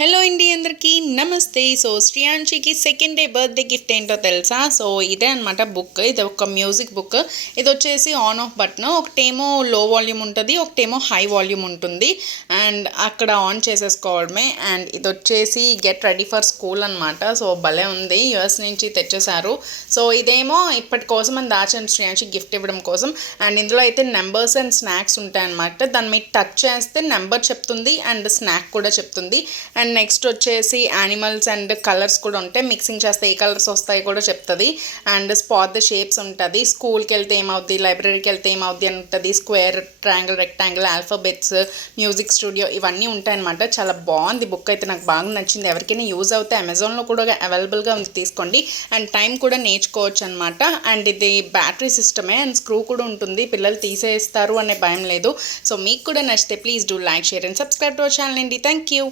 Hello అండి అందరికీ నమస్తే. సో శ్రీయాంశికి సెకండ్ డే బర్త్డే గిఫ్ట్ ఏంటో తెలుసా? సో ఇదే అనమాట బుక్. ఇది ఒక మ్యూజిక్ బుక్. ఇది వచ్చేసి ఆన్ ఆఫ్ బటన్. ఒకటేమో లో వాల్యూమ్ ఉంటుంది, ఒకటేమో హై వాల్యూమ్ ఉంటుంది. అండ్ అక్కడ ఆన్ చేసేసుకోవడమే. అండ్ ఇది వచ్చేసి గెట్ రెడీ ఫర్ స్కూల్ అనమాట. సో భలే ఉంది, యూఎస్ నుంచి తెచ్చేసారు. సో ఇదేమో ఇప్పటి కోసం అని దాచాను శ్రీయాంశికి గిఫ్ట్ ఇవ్వడం కోసం. అండ్ ఇందులో అయితే నెంబర్స్ అండ్ స్నాక్స్ ఉంటాయన్నమాట. దాని మీద టచ్ చేస్తే నెంబర్ చెప్తుంది అండ్ స్నాక్ కూడా చెప్తుంది. అండ్ నెక్స్ట్ వచ్చేసి యానిమల్స్ అండ్ కలర్స్ కూడా ఉంటాయి. మిక్సింగ్ చేస్తే ఏ కలర్స్ వస్తాయి కూడా చెప్తుంది. అండ్ స్పాట్ ద షేప్స్ ఉంటుంది. స్కూల్కి వెళ్తే ఏమవుద్ది, లైబ్రరీకి వెళ్తే ఏమవుద్ది అని ఉంటుంది. Square, triangle, rectangle, alphabets, music studio ఇవన్నీ ఉంటాయన్నమాట. చాలా బాగుంది బుక్ అయితే, నాకు బాగా నచ్చింది. ఎవరికైనా యూజ్ అవుతే అమెజాన్లో కూడా అవైలబుల్గా ఉంది, తీసుకోండి. అండ్ టైం కూడా నేర్చుకోవచ్చు అనమాట. అండ్ ఇది బ్యాటరీ సిస్టమే అండ్ స్క్రూ కూడా ఉంటుంది, పిల్లలు తీసేస్తారు అనే భయం లేదు. సో మీకు కూడా నచ్చితే please do like, share and subscribe to our channel అండి. Thank you.